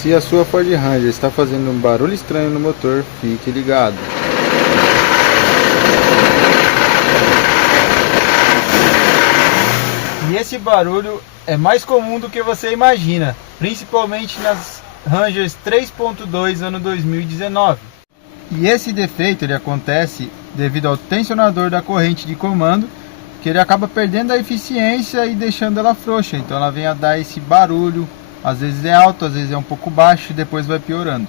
Se a sua Ford Ranger está fazendo um barulho estranho no motor, fique ligado. E esse barulho é mais comum do que você imagina, principalmente nas Rangers 3.2 ano 2019. E esse defeito ele acontece devido ao tensionador da corrente de comando, que ele acaba perdendo a eficiência e deixando ela frouxa. Então ela vem a dar esse barulho, às vezes é alto, às vezes é um pouco baixo e depois vai piorando.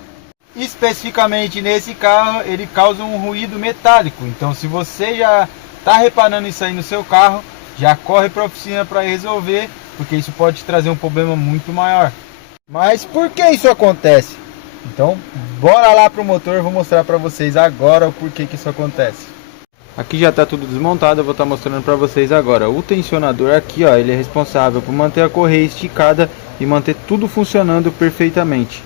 Especificamente nesse carro, ele causa um ruído metálico. Então se você já está reparando isso aí no seu carro, já corre para a oficina para resolver, porque isso pode trazer um problema muito maior. Mas por que isso acontece? Então bora lá pro motor, eu vou mostrar para vocês agora o porquê que isso acontece. Aqui já está tudo desmontado, eu vou estar mostrando para vocês agora. O tensionador aqui, ó, ele é responsável por manter a correia esticada e manter tudo funcionando perfeitamente.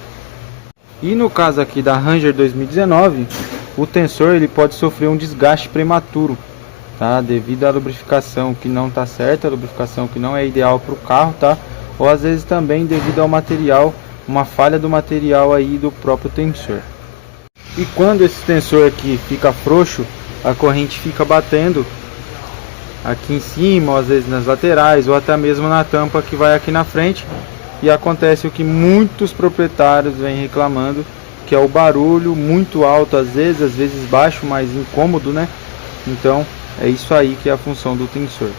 E no caso aqui da Ranger 2019, o tensor ele pode sofrer um desgaste prematuro, tá? Devido à lubrificação que não está certa, a lubrificação que não é ideal para o carro, tá? Ou às vezes também devido ao material, uma falha do material aí do próprio tensor. E quando esse tensor aqui fica frouxo, a corrente fica batendo aqui em cima, ou às vezes nas laterais, ou até mesmo na tampa que vai aqui na frente. E acontece o que muitos proprietários vêm reclamando, que é o barulho muito alto, às vezes baixo, mas incômodo, né? Então é isso aí que é a função do tensor.